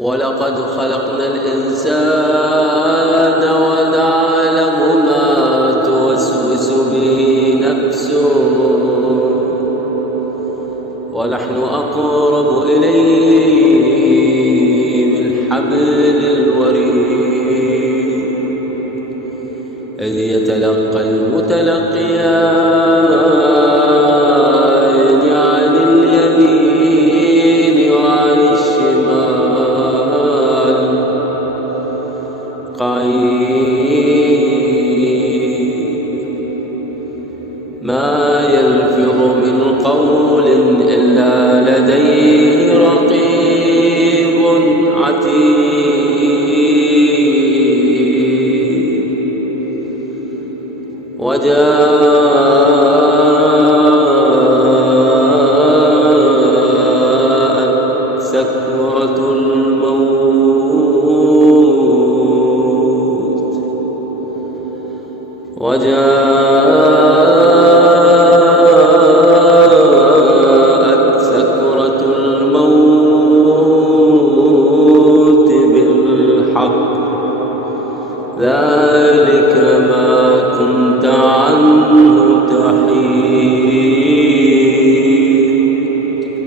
ولقد خلقنا الإنسان ونعلم ما توسوس به نفسه ونحن أقرب إليه من حبل الوريد إذ يتلقى المتلقيان عن اليمين وعن الشمال قعيد ما يلفظ من قول إلا لديه رقيب عتيد وجاءت سكرة الموت